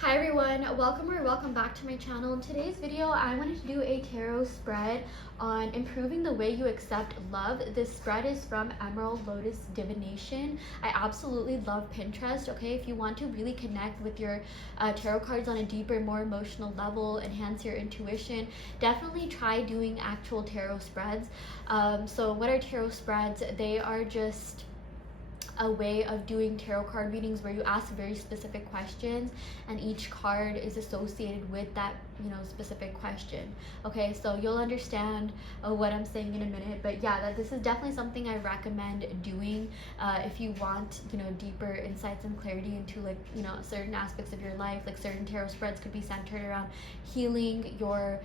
Hi everyone, welcome or welcome back to my channel. In today's video, I wanted to do a tarot spread on improving the way you accept love. This spread is from Emerald Lotus Divination. I absolutely love Pinterest, okay? If you want to really connect with your tarot cards on a deeper, more emotional level, enhance your intuition, definitely try doing actual tarot spreads. So what are tarot spreads? They are just a way of doing tarot card readings where you ask very specific questions and each card is associated with that specific question. Okay, so you'll understand what I'm saying in a minute, but yeah, that this is definitely something I recommend doing if you want deeper insights and clarity into certain aspects of your life. Like certain tarot spreads could be centered around healing your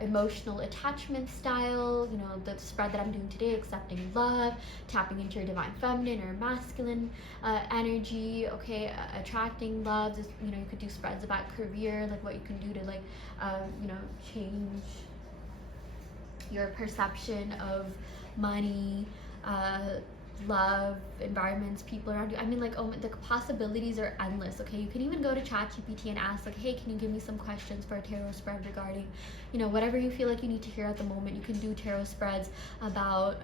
emotional attachment style. The spread that I'm doing today, accepting love, tapping into your divine feminine or masculine energy. Okay, attracting love. You could do spreads about career, like what you can do to change your perception of money, love, environments, people around you. I mean, the possibilities are endless. Okay, you can even go to ChatGPT and ask hey, can you give me some questions for a tarot spread regarding whatever you feel like you need to hear at the moment. You can do tarot spreads about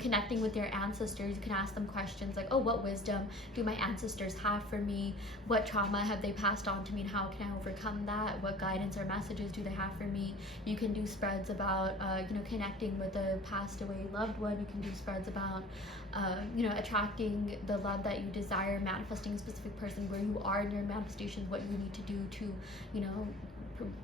connecting with your ancestors. You can ask them questions like, oh, what wisdom do my ancestors have for me? What trauma have they passed on to me and how can I overcome that? What guidance or messages do they have for me? You can do spreads about connecting with a passed away loved one. You can do spreads about attracting the love that you desire, manifesting a specific person, where you are in your manifestations, what you need to do to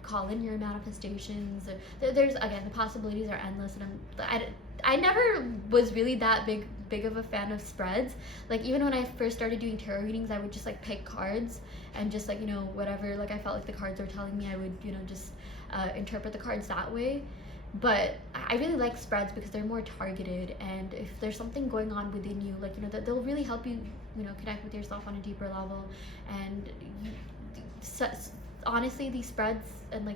call in your manifestations. There's, again, the possibilities are endless, and I never was really that big of a fan of spreads. Like, even when I first started doing tarot readings, I would just pick cards and just whatever I felt like the cards were telling me, I would just interpret the cards that way. But I really like spreads because they're more targeted, and if there's something going on within you, that they'll really help you connect with yourself on a deeper level. And honestly, these spreads and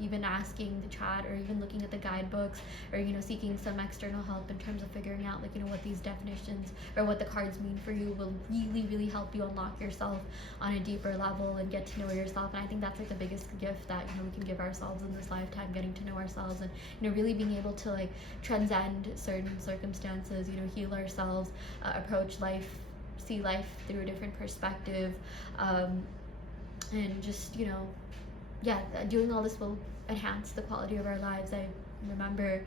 even asking the chat or even looking at the guidebooks or seeking some external help in terms of figuring out what these definitions or what the cards mean for you will really help you unlock yourself on a deeper level and get to know yourself. And I think that's the biggest gift that we can give ourselves in this lifetime, getting to know ourselves and really being able to transcend certain circumstances, heal ourselves, approach life, see life through a different perspective, and just doing all this will enhance the quality of our lives. I remember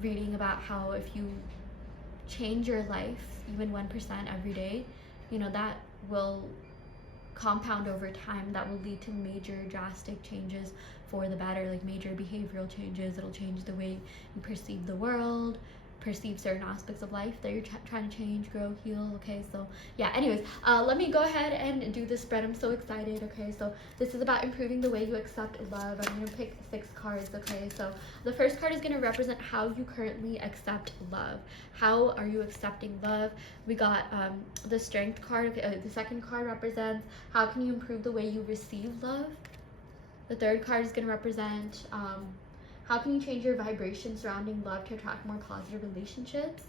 reading about how if you change your life even 1% every day, that will compound over time. That will lead to major drastic changes for the better, like major behavioral changes. It'll change the way you perceive the world, perceive certain aspects of life that you're trying to change, grow, heal. Okay, so yeah, anyways, let me go ahead and do this spread. I'm so excited. Okay, so this is about improving the way you accept love. I'm gonna pick 6 cards. Okay, so the first card is gonna represent how you currently accept love. How are you accepting love? We got the Strength card. Okay, the second card represents how can you improve the way you receive love. The third card is gonna represent how can you change your vibration surrounding love to attract more positive relationships?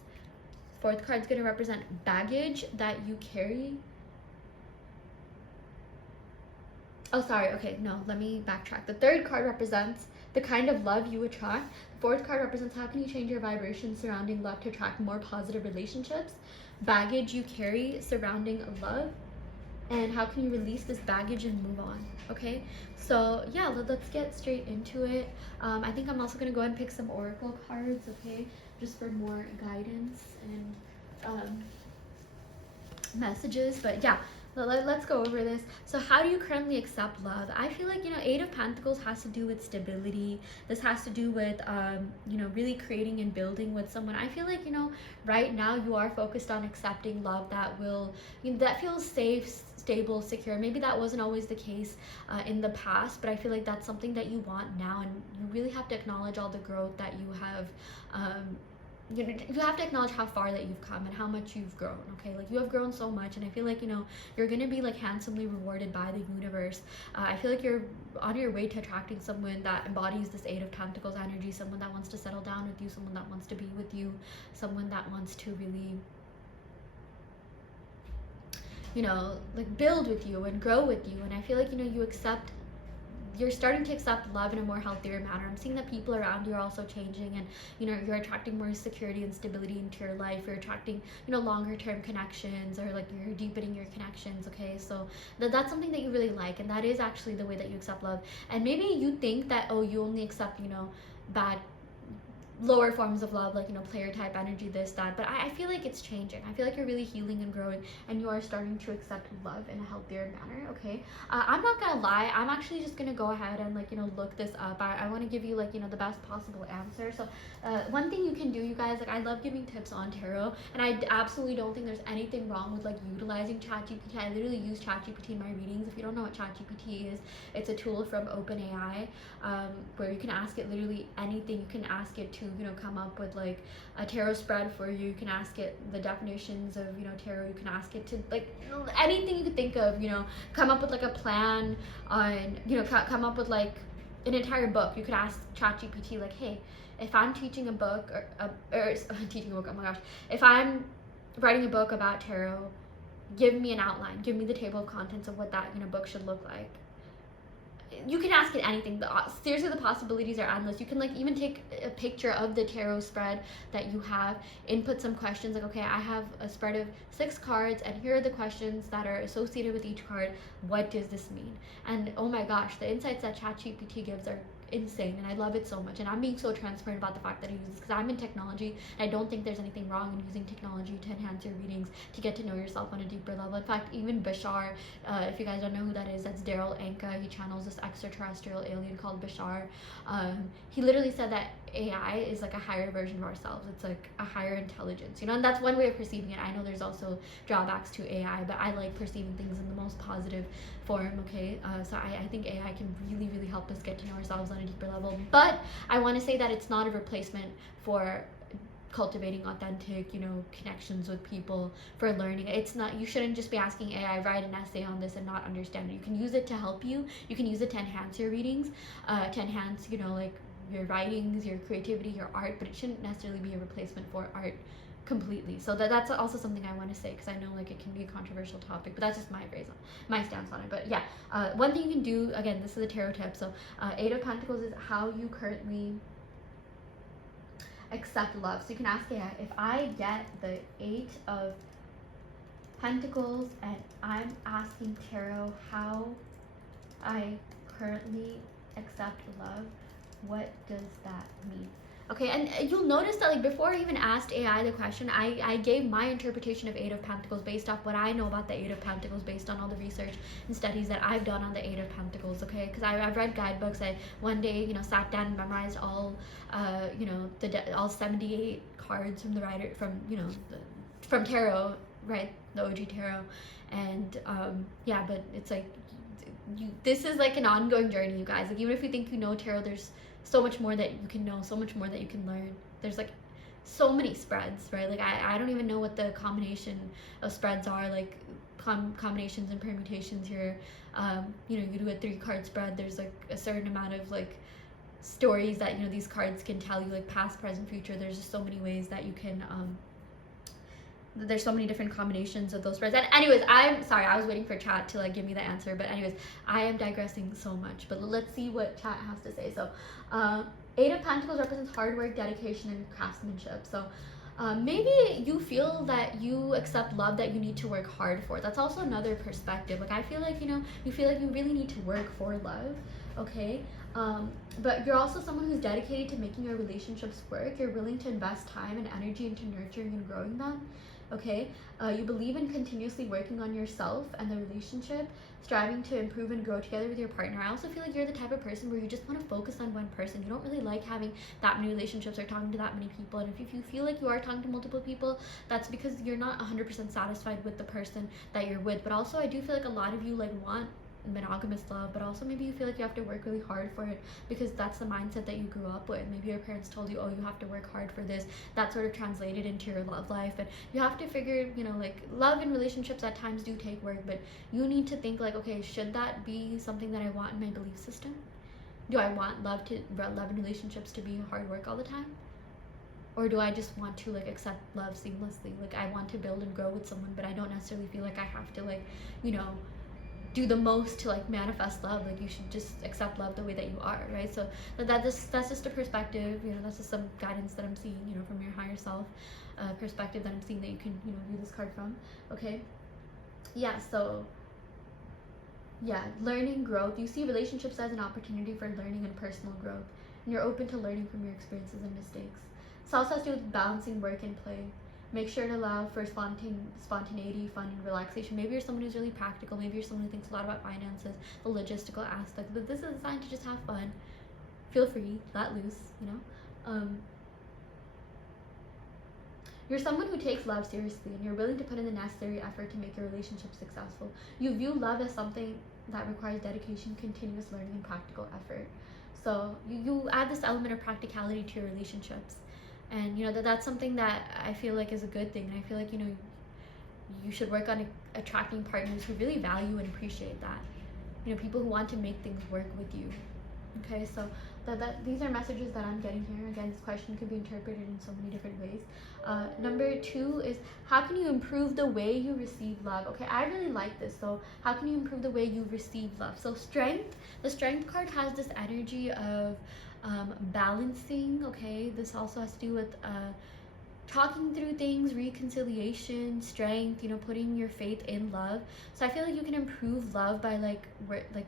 Fourth card is going to represent baggage that you carry. Oh, sorry. Okay, no, let me backtrack. The third card represents the kind of love you attract. The fourth card represents how can you change your vibration surrounding love to attract more positive relationships? Baggage you carry surrounding love. And how can you release this baggage and move on? Okay, so yeah, let's get straight into it. I think I'm also gonna go ahead and pick some oracle cards, okay, just for more guidance and messages. But yeah, let's go over this. So how do you currently accept love? I feel like 8 of Pentacles has to do with stability. This has to do with really creating and building with someone. I feel like right now you are focused on accepting love that will that feels safe, stable, secure. Maybe that wasn't always the case in the past, but I feel like that's something that you want now, and you really have to acknowledge all the growth that you have. You have to acknowledge how far that you've come and how much you've grown. Okay, you have grown so much, and I feel like you're gonna be handsomely rewarded by the universe. I feel like you're on your way to attracting someone that embodies this 8 of Pentacles energy, someone that wants to settle down with you, someone that wants to be with you, someone that wants to really you know, like build with you and grow with you. And I feel like, you know, you're starting to accept love in a more healthier manner. I'm seeing that people around you are also changing, and you know, you're attracting more security and stability into your life. You're attracting, you know, longer term connections, or like you're deepening your connections. Okay, so that's something that you really like, and that is actually the way that you accept love. And maybe you think that, oh, you only accept, you know, bad, lower forms of love, like, you know, player type energy, this, that. But I feel like it's changing. I feel like you're really healing and growing, and you are starting to accept love in a healthier manner. Okay, I'm not gonna lie, I'm actually just gonna go ahead and, like, you know, look this up. I want to give you, like, you know, the best possible answer. So one thing you can do, you guys, like, I love giving tips on tarot, and I absolutely don't think there's anything wrong with, like, utilizing ChatGPT. I literally use ChatGPT in my readings. If you don't know what ChatGPT is, it's a tool from OpenAI, where you can ask it literally anything. You can ask it to, you know, come up with like a tarot spread for you. You can ask it the definitions of, you know, tarot. You can ask it to, like, anything you could think of, you know, come up with like a plan on, you know, come up with like an entire book. You could ask ChatGPT, like, hey, if I'm teaching a book, or teaching a book, oh my gosh, if I'm writing a book about tarot, give me an outline, give me the table of contents of what that, you know, book should look like. You can ask it anything. Seriously, the possibilities are endless. You can, like, even take a picture of the tarot spread that you have, input some questions, like, okay, I have a spread of 6 cards, and here are the questions that are associated with each card. What does this mean? And oh my gosh, the insights that ChatGPT gives are insane, and I love it so much. And I'm being so transparent about the fact that I use this because I'm in technology, and I don't think there's anything wrong in using technology to enhance your readings, to get to know yourself on a deeper level. In fact, even Bashar, if you guys don't know who that is, that's Daryl Anka. He channels this extraterrestrial alien called Bashar. He literally said that AI is like a higher version of ourselves. It's like a higher intelligence, you know, and that's one way of perceiving it. I know there's also drawbacks to AI, but I like perceiving things in the most positive form. Okay, so I think AI can really, really help us get to know ourselves on a deeper level. But I want to say that it's not a replacement for cultivating authentic, you know, connections with people, for learning. It's not, you shouldn't just be asking AI, write an essay on this, and not understand it. You can use it to help you. You can use it to enhance your readings, to enhance, you know, like your writings, your creativity, your art, but it shouldn't necessarily be a replacement for art completely. So that's also something I want to say, because I know, like, it can be a controversial topic, but that's just my stance on it. But yeah, one thing you can do, again, this is a tarot tip. So 8 of Pentacles is how you currently accept love. So you can ask AI, if I get the 8 of Pentacles and I'm asking tarot how I currently accept love, what does that mean? Okay, and you'll notice that, like, before I even asked AI the question, I gave my interpretation of 8 of Pentacles based off what I know about the 8 of Pentacles, based on all the research and studies that I've done on the 8 of Pentacles. Okay, because I've read guidebooks. I one day, you know, sat down and memorized all, you know, all 78 cards from the writer, from, you know, from tarot, right? The OG tarot. And yeah, but it's like, this is like an ongoing journey, you guys. Like, even if you think you know tarot, there's so much more that you can know, so much more that you can learn. There's like so many spreads, right? Like, I don't even know what the combination of spreads are, like combinations and permutations here. You know, you do a 3-card spread, there's like a certain amount of like stories that, you know, these cards can tell you, like past, present, future. There's just so many ways that you can there's so many different combinations of those spreads. And anyways, I'm sorry, I was waiting for chat to, like, give me the answer, but anyways, I am digressing so much. But let's see what chat has to say. So 8 of Pentacles represents hard work, dedication, and craftsmanship. So maybe you feel that you accept love that you need to work hard for. That's also another perspective. Like, I feel like, you know, you feel like you really need to work for love. Okay, but you're also someone who's dedicated to making your relationships work. You're willing to invest time and energy into nurturing and growing them. Okay, you believe in continuously working on yourself and the relationship, striving to improve and grow together with your partner. I also feel like you're the type of person where you just want to focus on one person. You don't really like having that many relationships or talking to that many people. And if you feel like you are talking to multiple people, that's because you're not 100% satisfied with the person that you're with. But also, I do feel like a lot of you, like, want monogamous love, but also maybe you feel like you have to work really hard for it because that's the mindset that you grew up with. Maybe your parents told you, oh, you have to work hard for this. That sort of translated into your love life. And you have to figure, you know, like, love and relationships at times do take work, but you need to think, like, okay, should that be something that I want in my belief system? Do I want love and relationships to be hard work all the time? or do I just want to like accept love seamlessly? Like I want to build and grow with someone, but I don't necessarily feel like I have to like, you know, do the most to like manifest love. Like you should just accept love the way that you are, right? So that's just a perspective, you know, that's just some guidance that I'm seeing, you know, from your higher self perspective that I'm seeing that you can, you know, view this card from. Okay, yeah. So yeah, learning, growth. You see relationships as an opportunity for learning and personal growth, and you're open to learning from your experiences and mistakes. This also has to do with balancing work and play. Make sure to allow for spontaneity, fun, and relaxation. Maybe you're someone who's really practical. Maybe you're someone who thinks a lot about finances, the logistical aspect. But this is designed to just have fun. Feel free, let loose, you know. You're someone who takes love seriously, and you're willing to put in the necessary effort to make your relationship successful. You view love as something that requires dedication, continuous learning, and practical effort. So you add this element of practicality to your relationships, and you know that's something that I feel like is a good thing. And I feel like, you know, you should work on attracting partners who really value and appreciate that. You know, people who want to make things work with you. Okay, so these are messages that I'm getting here. Again, this question could be interpreted in so many different ways. Number 2 is, how can you improve the way you receive love? Okay, I really like this. So how can you improve the way you receive love? So strength, the strength card has this energy of balancing. Okay, this also has to do with talking through things, reconciliation, strength, you know, putting your faith in love. So I feel like you can improve love by like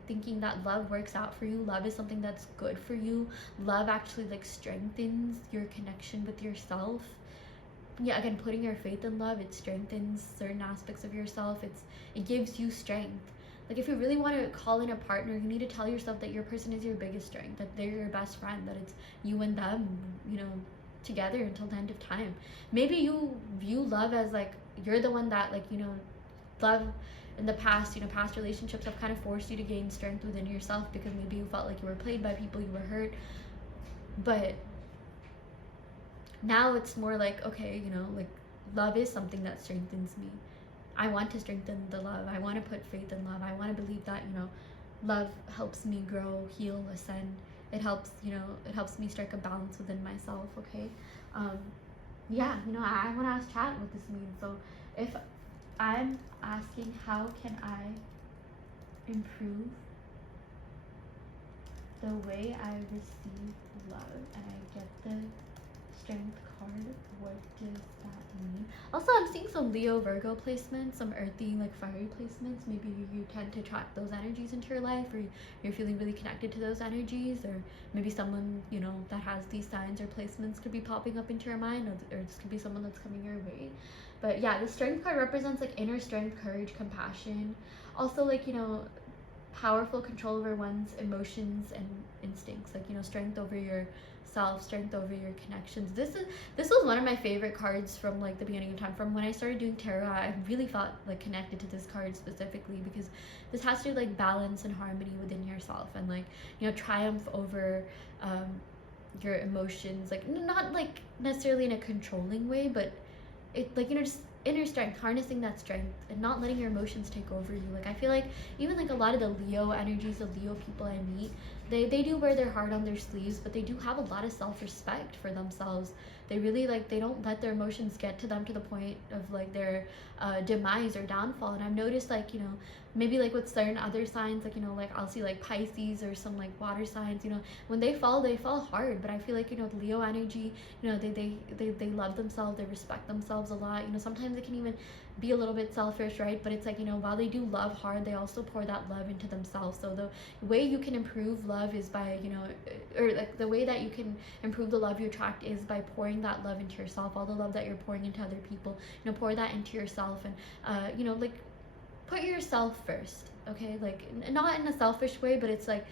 thinking that love works out for you. Love is something that's good for you. Love actually like strengthens your connection with yourself. Yeah, again, putting your faith in love, it strengthens certain aspects of yourself. It gives you strength. Like if you really want to call in a partner, you need to tell yourself that your person is your biggest strength, that they're your best friend, that it's you and them, you know, together until the end of time. Maybe you view love as like you're the one that, like, you know, love in the past, you know, past relationships have kind of forced you to gain strength within yourself because maybe you felt like you were played by people, you were hurt. But now it's more like, okay, you know, like love is something that strengthens me. I want to strengthen the love. I want to put faith in love. I want to believe that, you know, love helps me grow, heal, ascend. It helps, you know, it helps me strike a balance within myself. Okay, yeah, you know, I want to ask chat what this means. So if I'm asking how can I improve the way I receive love, and I get the strength card, what does that mean? Also, I'm seeing some Leo Virgo placements, some earthy like fiery placements. Maybe you tend to attract those energies into your life, or you're feeling really connected to those energies, or maybe someone, you know, that has these signs or placements could be popping up into your mind, or this could be someone that's coming your way. But yeah, the strength card represents like inner strength, courage, compassion, also like, you know, powerful control over one's emotions and instincts, like, you know, strength over your self, strength over your connections. This was one of my favorite cards from like the beginning of time. From when I started doing tarot, I really felt like connected to this card specifically because this has to do like balance and harmony within yourself, and like, you know, triumph over your emotions, like not like necessarily in a controlling way, but it, like, you know, just inner strength, harnessing that strength and not letting your emotions take over you. Like I feel like even like a lot of the Leo energies, the Leo people I meet, they do wear their heart on their sleeves, but they do have a lot of self-respect for themselves. They really like, they don't let their emotions get to them to the point of like their demise or downfall. And I've noticed, like, you know, maybe like with certain other signs, like, you know, like I'll see like Pisces or some like water signs, you know, when they fall hard. But I feel like, you know, the Leo energy, you know, they love themselves, they respect themselves a lot. You know, sometimes they can even be a little bit selfish, right? But it's like, you know, while they do love hard, they also pour that love into themselves. So the way you can improve love is by, you know, or like the way that you can improve the love you attract is by pouring that love into yourself. All the love that you're pouring into other people, you know, pour that into yourself. And you know, like, put yourself first. Okay, like not in a selfish way, but it's like,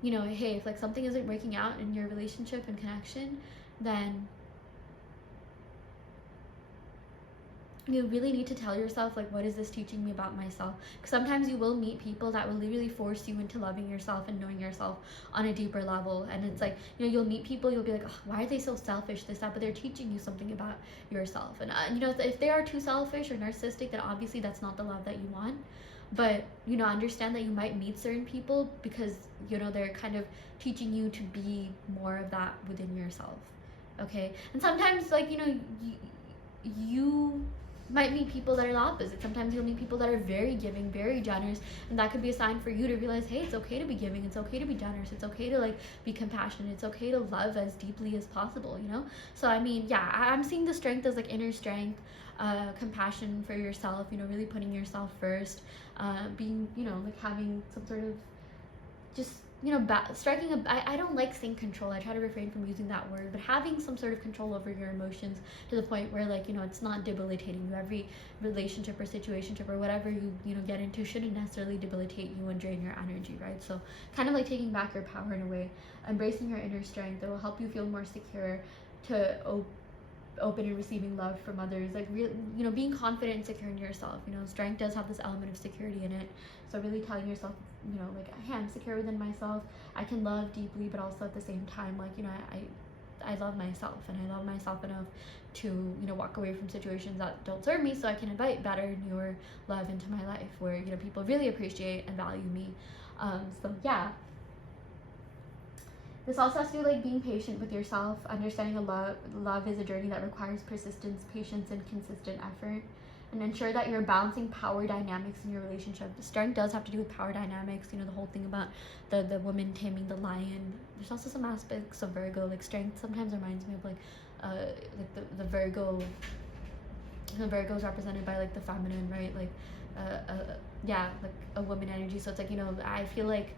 you know, hey, if like something isn't working out in your relationship and connection, then you really need to tell yourself, like, what is this teaching me about myself? Because sometimes you will meet people that will literally force you into loving yourself and knowing yourself on a deeper level. And it's like, you know, you'll meet people, you'll be like, oh, why are they so selfish, this, that, but they're teaching you something about yourself. And you know, if they are too selfish or narcissistic, then obviously that's not the love that you want. But, you know, understand that you might meet certain people because, you know, they're kind of teaching you to be more of that within yourself. okay? And sometimes, like, you might meet people that are the opposite. Sometimes you'll meet people that are very giving, very generous, and that could be a sign for you to realize, hey, it's okay to be giving, it's okay to be generous, it's okay to like be compassionate, it's okay to love as deeply as possible, you know? So I mean, yeah, I'm seeing the strength as like inner strength, compassion for yourself, you know, really putting yourself first, being, you know, like having some sort of just, you know, striking I don't like saying control, I try to refrain from using that word, but having some sort of control over your emotions to the point where, like, you know, it's not debilitating you. Every relationship or situationship or whatever you know, get into shouldn't necessarily debilitate you and drain your energy, right? So kind of like taking back your power in a way, embracing your inner strength that will help you feel more secure to open and receiving love from others, like you know, being confident and secure in yourself. You know, strength does have this element of security in it, so really telling yourself, you know, like, hey, I'm secure within myself, I can love deeply, but also at the same time, like, you know, I love myself, and I love myself enough to, you know, walk away from situations that don't serve me, so I can invite better, newer love into my life where, you know, people really appreciate and value me. So yeah, this also has to do like being patient with yourself, understanding a love is a journey that requires persistence, patience, and consistent effort. And ensure that you're balancing power dynamics in your relationship. Strength does have to do with power dynamics, you know, the whole thing about the woman taming the lion. There's also some aspects of Virgo, like strength sometimes reminds me of like the Virgo. The Virgo is represented by like the feminine, right? Like yeah, like a woman energy. So it's like, you know, I feel like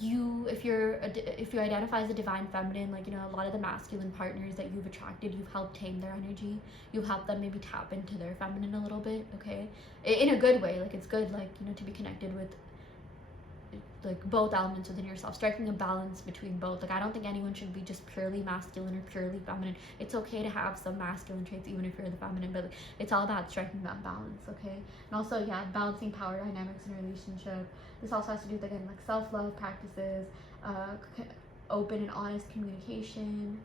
if you identify as a divine feminine, like, you know, a lot of the masculine partners that you've attracted, you've helped tame their energy, you've helped them maybe tap into their feminine a little bit, okay, in a good way. Like, it's good, like, you know, to be connected with like both elements within yourself, striking a balance between both. Like, I don't think anyone should be just purely masculine or purely feminine. It's okay to have some masculine traits even if you're the feminine, but it's all about striking that balance, okay? And also, yeah, balancing power dynamics in a relationship. This also has to do with, again, like self-love practices, open and honest communication,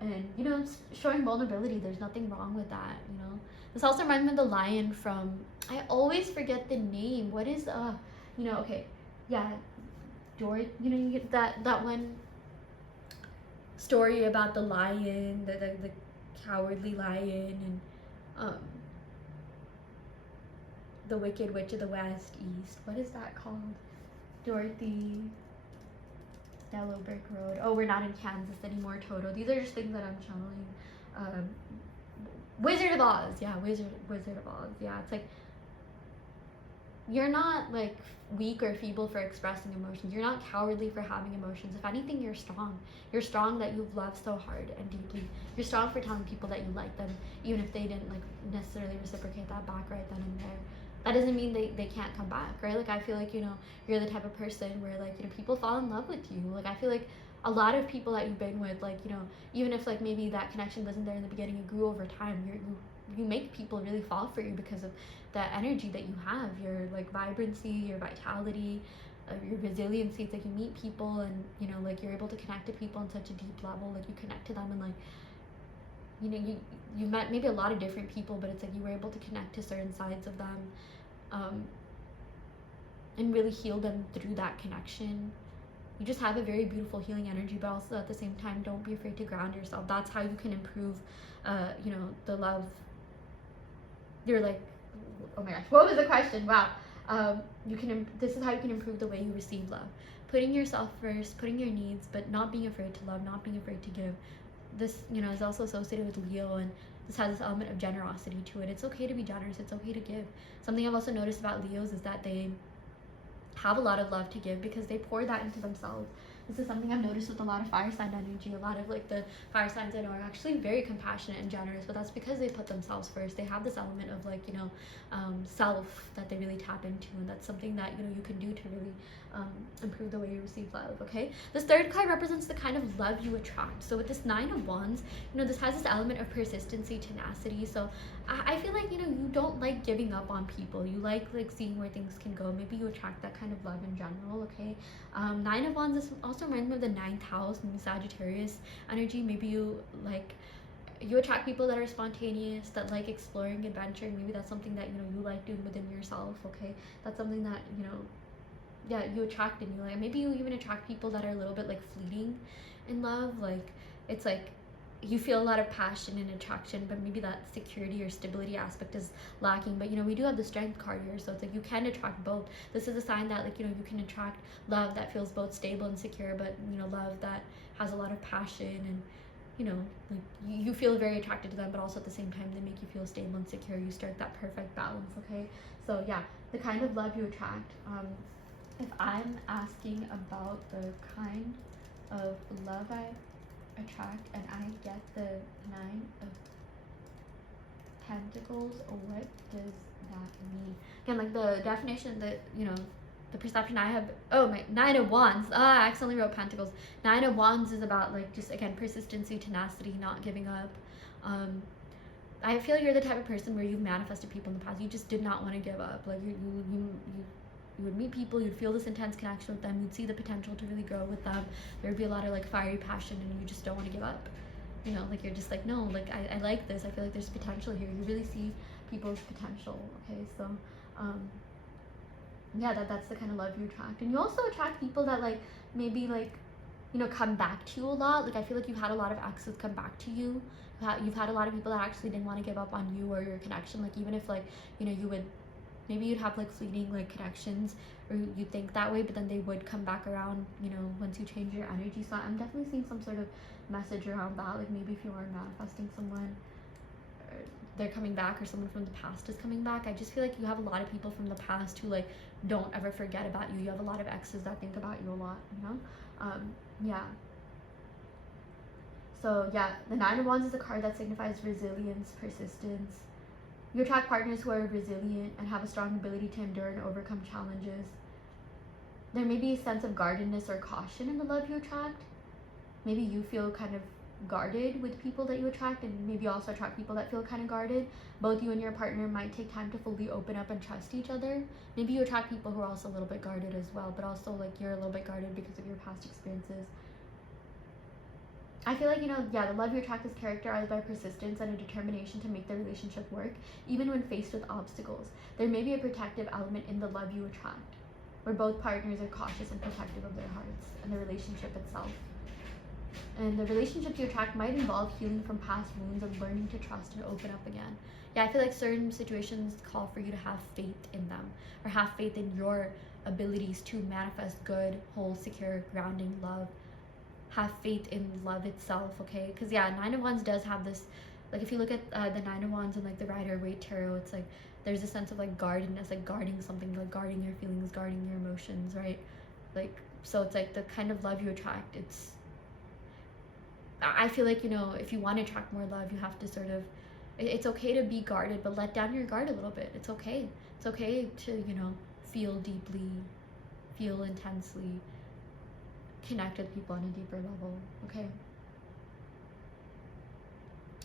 and, you know, showing vulnerability. There's nothing wrong with that, you know? This also reminds me of the lion from, I always forget the name. What is you know, okay, yeah, Dory, you know, you get that one story about the lion, the cowardly lion, and the Wicked Witch of the West East. What is that called? Dorothy, Yellow Brick Road. Oh, we're not in Kansas anymore. Toto. These are just things that I'm channeling. Wizard of Oz. Yeah, Wizard of Oz. Yeah, it's like, you're not like weak or feeble for expressing emotions. You're not cowardly for having emotions. If anything, you're strong. You're strong that you've loved so hard and deeply. You're strong for telling people that you like them, even if they didn't like necessarily reciprocate that back right then and there. That doesn't mean they can't come back, right? Like, I feel like, you know, you're the type of person where, like, you know, people fall in love with you. Like, I feel like a lot of people that you've been with, like, you know, even if like maybe that connection wasn't there in the beginning, it grew over time. You make people really fall for you because of that energy that you have, your like vibrancy, your vitality, your resiliency. It's like you meet people and, you know, like you're able to connect to people on such a deep level. Like, you connect to them and, like, you know, you met maybe a lot of different people, but it's like you were able to connect to certain sides of them, and really heal them through that connection. You just have a very beautiful healing energy, but also at the same time, don't be afraid to ground yourself. That's how you can improve, you know, the love. You're like, oh my gosh, what was the question? Wow. This is how you can improve the way you receive love. Putting yourself first, putting your needs, but not being afraid to love, not being afraid to give. This, you know, is also associated with Leo, and this has this element of generosity to it. It's okay to be generous. It's okay to give. Something I've also noticed about Leos is that they have a lot of love to give because they pour that into themselves. This is something I've noticed with a lot of fire sign energy. A lot of like the fire signs I know are actually very compassionate and generous, but that's because they put themselves first. They have this element of like, you know, self that they really tap into, and that's something that, you know, you can do to really improve the way you receive love, okay? This third card represents the kind of love you attract. So with this 9 of Wands, you know, this has this element of persistency, tenacity. So I feel like, you know, you don't like giving up on people. You like seeing where things can go. Maybe you attract that kind of love in general, okay? 9 of Wands is also reminds me of the 9th house, maybe Sagittarius energy. Maybe you attract people that are spontaneous, that like exploring, adventuring. Maybe that's something that, you know, you like doing within yourself, okay? That's something that, you know, yeah, you attract and you like. Maybe you even attract people that are a little bit like fleeting in love. Like, it's like you feel a lot of passion and attraction, but maybe that security or stability aspect is lacking. But you know, we do have the strength card here, so it's like you can attract both. This is a sign that, like, you know, you can attract love that feels both stable and secure, but you know, love that has a lot of passion, and you know, like you feel very attracted to them, but also at the same time they make you feel stable and secure. You strike that perfect balance. Okay, so yeah, the kind of love you attract. If I'm asking about the kind of love I attract and I get the 9 of Pentacles, what does that mean? Again, like the definition that, you know, the perception I have, oh, my 9 of Wands, I accidentally wrote Pentacles. 9 of Wands is about, like, just again, persistency, tenacity, not giving up. I feel like you're the type of person where you've manifested people in the past. You just did not want to give up. Like you would meet people, you'd feel this intense connection with them, you'd see the potential to really grow with them. There would be a lot of like fiery passion, and you just don't want to give up. You know, like you're just like, no, like I like this. I feel like there's potential here. You really see people's potential. Okay, so yeah, that's the kind of love you attract. And you also attract people that like maybe like, you know, come back to you a lot. Like I feel like you've had a lot of exes come back to you. You've had a lot of people that actually didn't want to give up on you or your connection. Like even if like, you know, you would, maybe you'd have like fleeting like connections, or you think that way, but then they would come back around, you know, once you change your energy. So I'm definitely seeing some sort of message around that. Like maybe if you are manifesting someone, they're coming back, or someone from the past is coming back. I just feel like you have a lot of people from the past who like don't ever forget about you. You have a lot of exes that think about you a lot, you know? Yeah. So yeah, the 9 of Wands is a card that signifies resilience, persistence. You attract partners who are resilient and have a strong ability to endure and overcome challenges. There may be a sense of guardedness or caution in the love you attract. Maybe you feel kind of guarded with people that you attract, and maybe also attract people that feel kind of guarded. Both you and your partner might take time to fully open up and trust each other. Maybe you attract people who are also a little bit guarded as well, but also like you're a little bit guarded because of your past experiences. I feel like, you know, yeah, the love you attract is characterized by persistence and a determination to make the relationship work, even when faced with obstacles. There may be a protective element in the love you attract, where both partners are cautious and protective of their hearts and the relationship itself. And the relationships you attract might involve healing from past wounds and learning to trust and open up again. Yeah, I feel like certain situations call for you to have faith in them, or have faith in your abilities to manifest good, whole, secure, grounding love. Have faith in love itself, okay? Because yeah, 9 of Wands does have this, like if you look at the 9 of Wands and like the Rider-Waite Tarot, it's like there's a sense of like guardedness, like guarding something, like guarding your feelings, guarding your emotions, right? Like, so it's like the kind of love you attract, I feel like, you know, if you want to attract more love, you have to sort of, it's okay to be guarded, but let down your guard a little bit. It's okay. It's okay to, you know, feel deeply, feel intensely, connect with people on a deeper level, okay?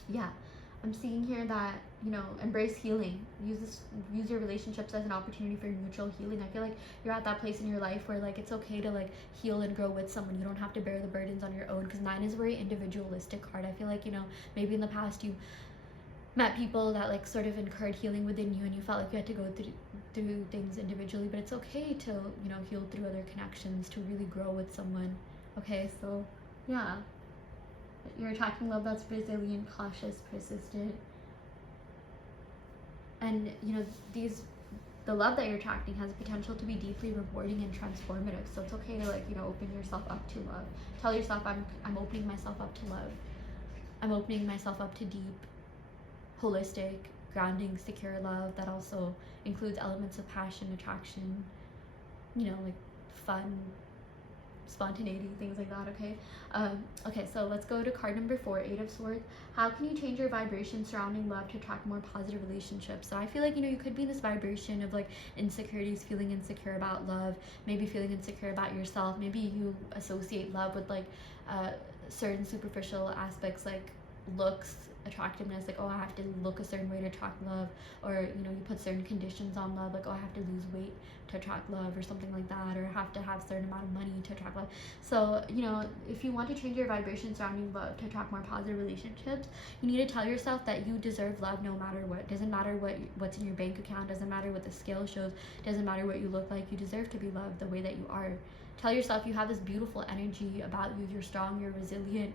Yeah, I'm seeing here that, you know, embrace healing. Use your relationships as an opportunity for mutual healing. I feel like you're at that place in your life where like it's okay to like heal and grow with someone. You don't have to bear the burdens on your own, because 9 is a very individualistic card. I feel like, you know, maybe in the past you met people that like sort of incurred healing within you, and you felt like you had to go through things individually, but it's okay to, you know, heal through other connections to really grow with someone. Okay, so yeah, you're attracting love that's resilient, cautious, persistent, and you know, the love that you're attracting has the potential to be deeply rewarding and transformative. So it's okay to like, you know, open yourself up to love. Tell yourself, I'm opening myself up to love. I'm opening myself up to deep, holistic, grounding, secure love that also includes elements of passion, attraction, you know, like fun, spontaneity, things like that. Okay, okay, so let's go to card number 4, 8 of Swords. How can you change your vibration surrounding love to attract more positive relationships? So I feel like, you know, you could be in this vibration of like insecurities, feeling insecure about love, maybe feeling insecure about yourself. Maybe you associate love with like certain superficial aspects like looks, attractiveness, like, oh, I have to look a certain way to attract love, or you know, you put certain conditions on love, like, oh, I have to lose weight to attract love, or something like that, or have to have a certain amount of money to attract love. So, you know, if you want to change your vibration surrounding love to attract more positive relationships, you need to tell yourself that you deserve love no matter what. Doesn't matter what's in your bank account, doesn't matter what the scale shows, doesn't matter what you look like. You deserve to be loved the way that you are. Tell yourself you have this beautiful energy about you. You're strong, you're resilient,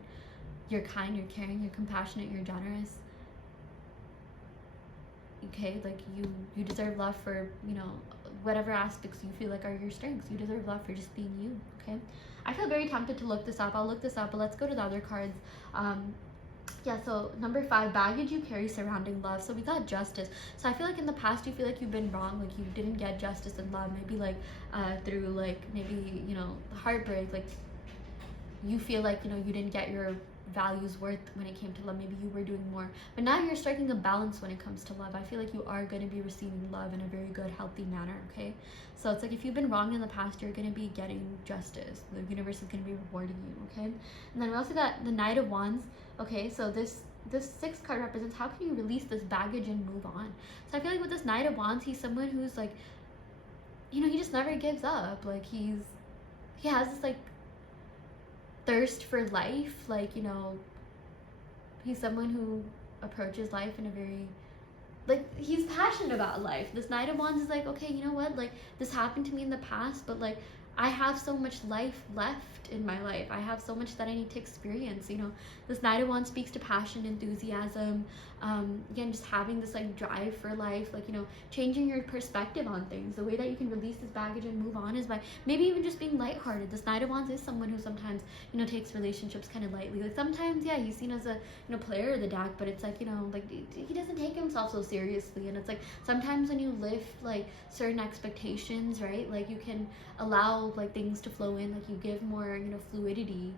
you're kind, you're caring, you're compassionate, you're generous. Okay, like you deserve love for, you know, whatever aspects you feel like are your strengths. You deserve love for just being you. Okay, I feel very tempted to look this up. I'll look this up, but let's go to the other cards. Yeah, so number 5, baggage you carry surrounding love. So we got justice. So I feel like in the past you feel like you've been wrong, like you didn't get justice in love, maybe like through like maybe, you know, heartbreak, like you feel like, you know, you didn't get your values worth when it came to love. Maybe you were doing more, but now you're striking a balance when it comes to love. I feel like you are going to be receiving love in a very good, healthy manner. Okay, so it's like if you've been wrong in the past, you're going to be getting justice. The universe is going to be rewarding you. Okay, and then we also got the Knight of Wands. Okay, so this 6th card represents how can you release this baggage and move on. So I feel like with this Knight of Wands, he's someone who's like, you know, he just never gives up. Like he has this like thirst for life, like, you know, he's someone who approaches life in a very, like, he's passionate about life. This Knight of Wands is like, okay, you know what, like, this happened to me in the past, but like I have so much life left in my life. I have so much that I need to experience. You know, this Knight of Wands speaks to passion, enthusiasm, again, just having this like drive for life, like, you know, changing your perspective on things. The way that you can release this baggage and move on is by maybe even just being lighthearted. This Knight of Wands is someone who sometimes, you know, takes relationships kind of lightly. Like sometimes, yeah, he's seen as a, you know, player of the deck, but it's like, you know, like he doesn't take himself so seriously. And it's like sometimes when you lift like certain expectations, right, like you can allow like things to flow in, like you give more, you know, fluidity,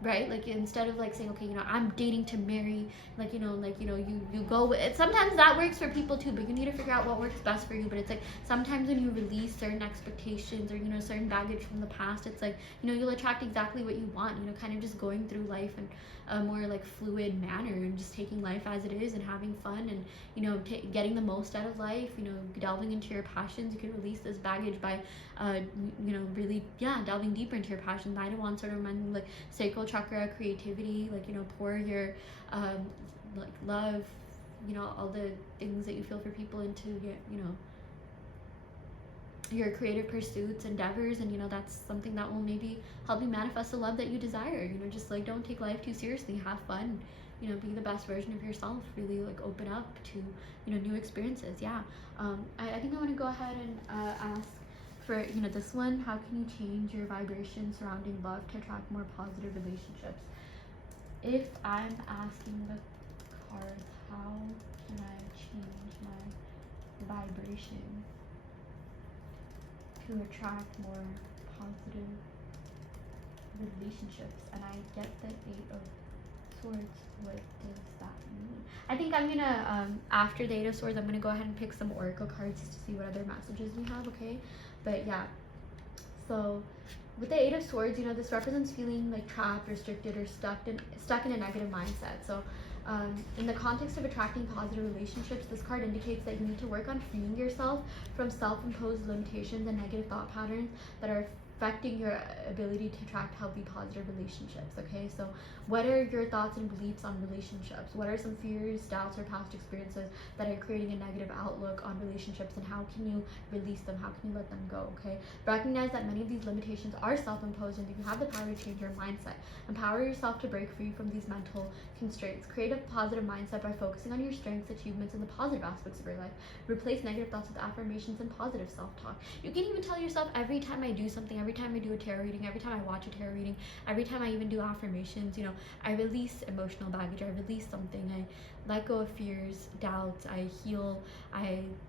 right? Like instead of like saying, okay, you know, I'm dating to marry, like, you know, you go with it. Sometimes that works for people too, but you need to figure out what works best for you. But it's like sometimes when you release certain expectations or, you know, certain baggage from the past, it's like, you know, you'll attract exactly what you want, you know, kind of just going through life in a more like fluid manner and just taking life as it is and having fun and, you know, getting the most out of life, you know, delving into your passions. You can release this baggage by you know, really, yeah, delving deeper into your passion. Knight of Wands sort of reminds me like sacral chakra, creativity, like, you know, pour your like love, you know, all the things that you feel for people into your, you know, your creative pursuits, endeavors, and, you know, that's something that will maybe help you manifest the love that you desire. You know, just like don't take life too seriously, have fun, you know, be the best version of yourself, really like open up to, you know, new experiences. Yeah, I think I want to go ahead and ask for, you know, this one, how can you change your vibration surrounding love to attract more positive relationships? If I'm asking the cards, how can I change my vibration to attract more positive relationships, and I get the 8 of Swords, what does that mean? I think I'm gonna after the 8 of Swords, I'm gonna go ahead and pick some oracle cards just to see what other messages we have. Okay, but yeah, so with the 8 of Swords, you know, this represents feeling like trapped, restricted, or stuck in a negative mindset. So in the context of attracting positive relationships, this card indicates that you need to work on freeing yourself from self-imposed limitations and negative thought patterns that are affecting your ability to attract healthy, positive relationships. Okay, so what are your thoughts and beliefs on relationships? What are some fears, doubts, or past experiences that are creating a negative outlook on relationships, and how can you release them? How can you let them go? Okay, recognize that many of these limitations are self-imposed, and you have the power to change your mindset. Empower yourself to break free from these mental constraints. Create a positive mindset by focusing on your strengths, achievements, and the positive aspects of your life. Replace negative thoughts with affirmations and positive self-talk. You can even tell yourself, every time I do something, every time I do a tarot reading, every time I watch a tarot reading, every time I even do affirmations, you know, I release emotional baggage, I release something, I let go of fears, doubts, I heal,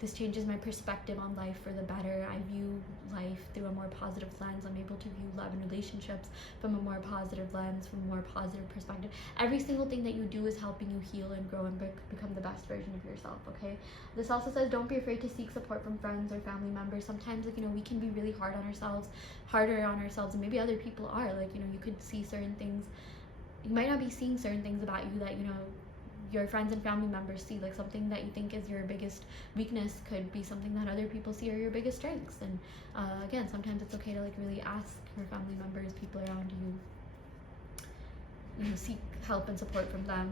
this changes my perspective on life for the better. I view life through a more positive lens. I'm able to view love and relationships from a more positive lens, from a more positive perspective. Every single thing that you do is helping you heal and grow and become the best version of yourself. Okay, this also says don't be afraid to seek support from friends or family members. Sometimes, like, you know, we can be really harder on ourselves, and maybe other people are, like, you know, you could see certain things, you might not be seeing certain things about you that, you know, your friends and family members see. Like something that you think is your biggest weakness could be something that other people see are your biggest strengths. And again, sometimes it's okay to like really ask your family members, people around you, you know, seek help and support from them.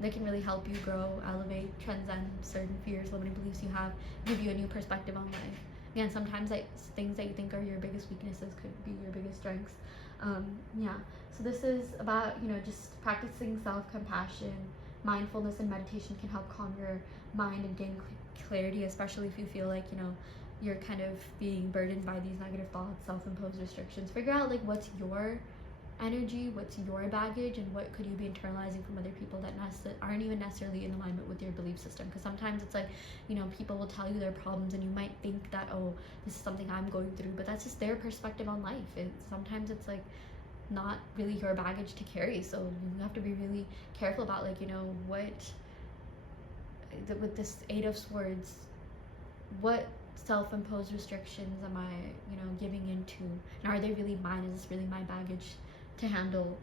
They can really help you grow, elevate, transcend certain fears, limiting beliefs you have, give you a new perspective on life. Again, sometimes like things that you think are your biggest weaknesses could be your biggest strengths. Yeah, so this is about, you know, just practicing self-compassion. Mindfulness and meditation can help calm your mind and gain clarity, especially if you feel like, you know, you're kind of being burdened by these negative thoughts, self-imposed restrictions. Figure out like what's your energy, what's your baggage, and what could you be internalizing from other people that aren't even necessarily in alignment with your belief system. Because sometimes it's like, you know, people will tell you their problems and you might think that, oh, this is something I'm going through, but that's just their perspective on life. Sometimes it's like not really your baggage to carry, so you have to be really careful about, like, you know, with this Eight of Swords, what self-imposed restrictions am I, you know, giving into, and are they really mine? Is this really my baggage to handle?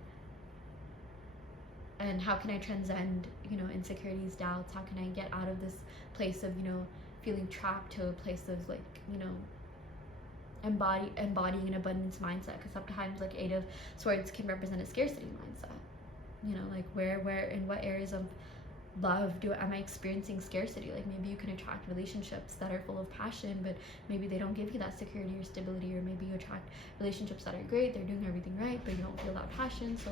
And how can I transcend, you know, insecurities, doubts? How can I get out of this place of, you know, feeling trapped to a place of, like, you know, embodying an abundance mindset? Because sometimes, like, Eight of Swords can represent a scarcity mindset, you know, like where in what areas of love am I experiencing scarcity? Like, maybe you can attract relationships that are full of passion, but maybe they don't give you that security or stability. Or maybe you attract relationships that are great, they're doing everything right, but you don't feel that passion. So,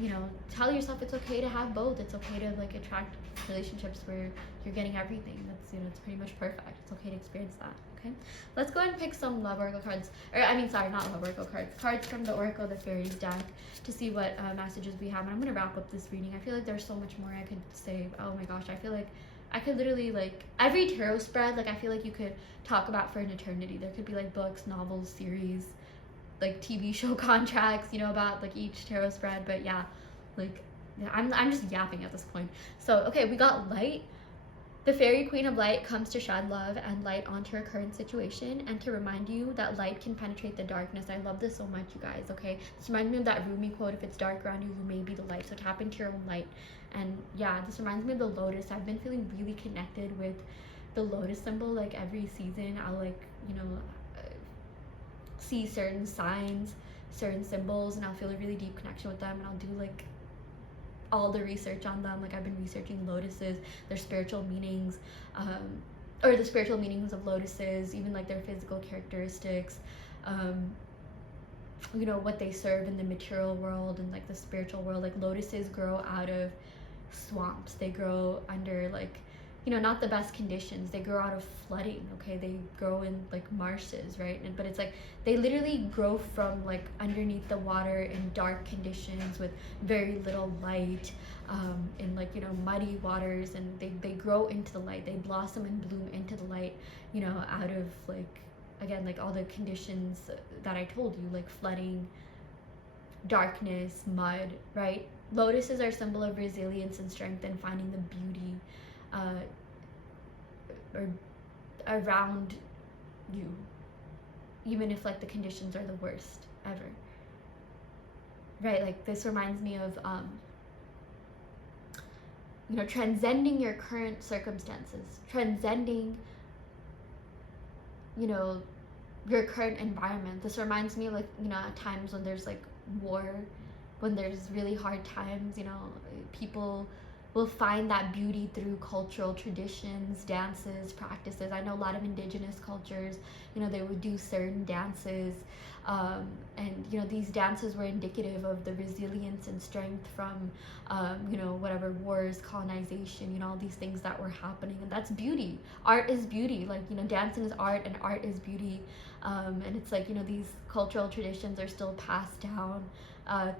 you know, tell yourself it's okay to have both. It's okay to, like, attract relationships where you're getting everything. That's, you know, it's pretty much perfect. It's okay to experience that. Okay, let's go ahead and pick some love oracle cards, or I mean, sorry, not love oracle cards from the Oracle of the Fairies deck, to see what messages we have. And I'm gonna wrap up this reading. I feel like there's so much more I could say. Oh my gosh, I feel like I could literally, like, every tarot spread, like, I feel like you could talk about for an eternity. There could be, like, books, novels, series, like, TV show contracts, you know, about, like, each tarot spread. But yeah, like, yeah, I'm just yapping at this point. So okay, we got light. The Fairy Queen of Light comes to shed love and light onto your current situation and to remind you that light can penetrate the darkness. I love this so much, you guys, okay? This reminds me of that Rumi quote, if it's dark around you, you may be the light. So tap into your own light. And yeah, this reminds me of the lotus. I've been feeling really connected with the lotus symbol. Like, every season I'll, like, you know, see certain signs, certain symbols, and I'll feel a really deep connection with them, and I'll do, like, all the research on them. Like, I've been researching lotuses, their spiritual meanings, or the spiritual meanings of lotuses, even, like, their physical characteristics, you know, what they serve in the material world and, like, the spiritual world. Like, lotuses grow out of swamps. They grow under, like, you know, not the best conditions. They grow out of flooding, okay? They grow in, like, marshes, right? But it's like they literally grow from, like, underneath the water in dark conditions with very little light, in, like, you know, muddy waters, and they grow into the light. They blossom and bloom into the light, you know, out of, like, again, like, all the conditions that I told you, like flooding, darkness, mud, right? Lotuses are a symbol of resilience and strength and finding the beauty or around you, even if, like, the conditions are the worst ever, right? Like, this reminds me of you know, transcending your current circumstances, transcending, you know, your current environment. This reminds me of, like, you know, at times when there's, like, war, when there's really hard times, you know, people will find that beauty through cultural traditions, dances, practices. I know a lot of indigenous cultures, you know, they would do certain dances, and, you know, these dances were indicative of the resilience and strength from, you know, whatever wars, colonization, you know, all these things that were happening. And that's beauty. Art is beauty. Like, you know, dancing is art and art is beauty. And it's like, you know, these cultural traditions are still passed down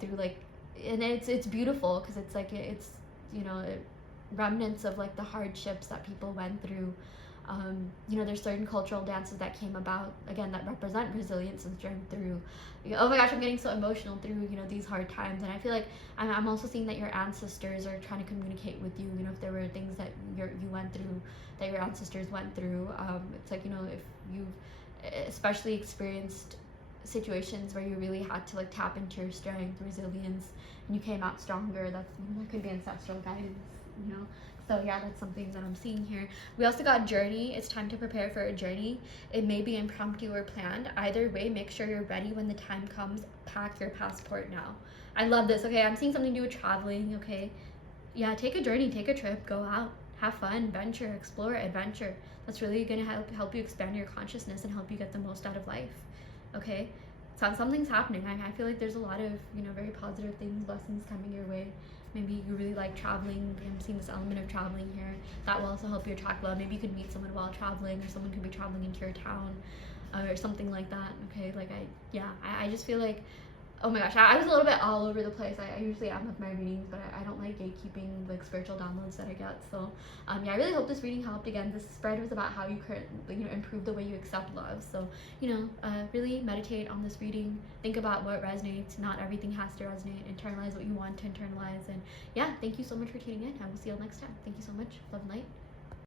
through, like, and it's beautiful because it's like, it's, you know, remnants of, like, the hardships that people went through. You know, there's certain cultural dances that came about, again, that represent resilience and strength through, oh my gosh, I'm getting so emotional, through, you know, these hard times. And I feel like I'm also seeing that your ancestors are trying to communicate with you, you know, if there were things that you went through, that your ancestors went through. It's like, you know, if you've especially experienced situations where you really had to, like, tap into your strength, resilience, and you came out stronger, that could be ancestral guidance, you know. So yeah, that's something that I'm seeing here. We also got journey. It's time to prepare for a journey. It may be impromptu or planned. Either way, make sure you're ready when the time comes. Pack your passport now. I love this. Okay, I'm seeing something to do with traveling. Okay, yeah, take a journey, take a trip, go out, have fun, venture, explore, adventure. That's really gonna help you expand your consciousness and help you get the most out of life. Okay, something's happening. I feel like there's a lot of, you know, very positive things, blessings coming your way. Maybe you really like traveling. I'm seeing this element of traveling here. That will also help you attract love. Maybe you could meet someone while traveling, or someone could be traveling into your town, or something like that. Okay, like I just feel like, oh my gosh, I was a little bit all over the place. I usually am with my readings, but I don't like gatekeeping like spiritual downloads that I get. So yeah, I really hope this reading helped. Again, this spread was about how you could, you know, improve the way you accept love. So, you know, really meditate on this reading. Think about what resonates. Not everything has to resonate. Internalize what you want to internalize. And yeah, thank you so much for tuning in. I will see you all next time. Thank you so much. Love and light.